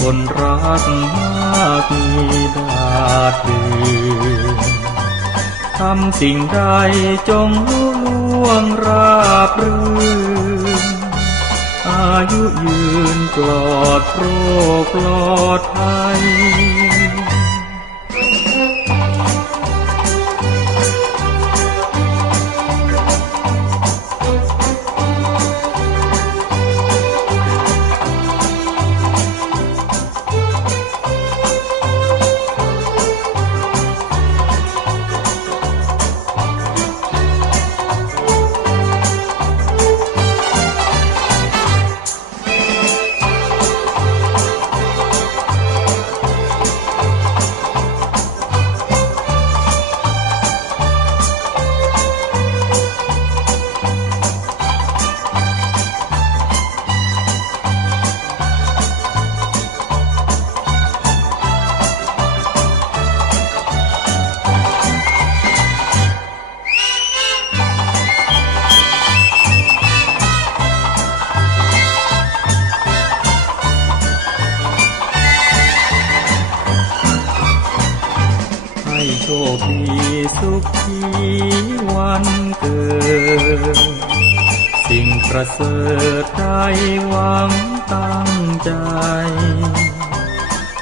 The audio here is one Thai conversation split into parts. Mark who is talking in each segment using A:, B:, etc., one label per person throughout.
A: คนรักมากมีดาดดืนทำสิ่งใดจงลุล่วงราบรื่น อายุยืนปลอดโรคปลอดภัย โชคดีสุขีวันเกิด สิ่งประเสริฐได้หวังตั้งใจ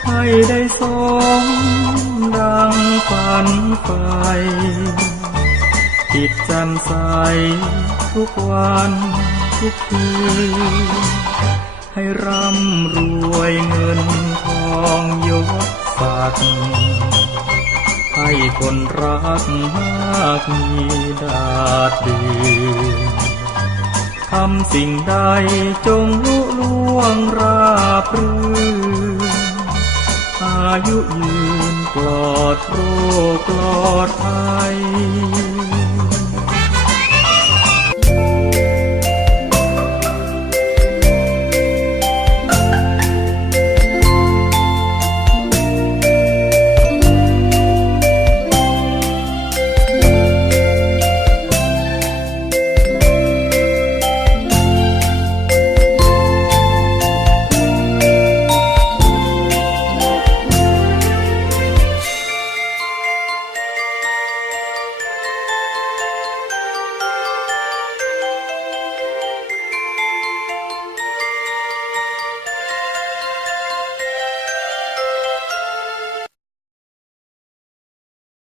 A: ให้ได้สมดังฝันไฟจิตแจ่มใสทุกวันทุกคืนให้ร่ำรวยเงินทองยศศักดิ์ คนรักมากมีดาดดืนทำสิ่งใดจงลุล่วงราบรื่นอายุยืนปลอดโรคปลอดภัย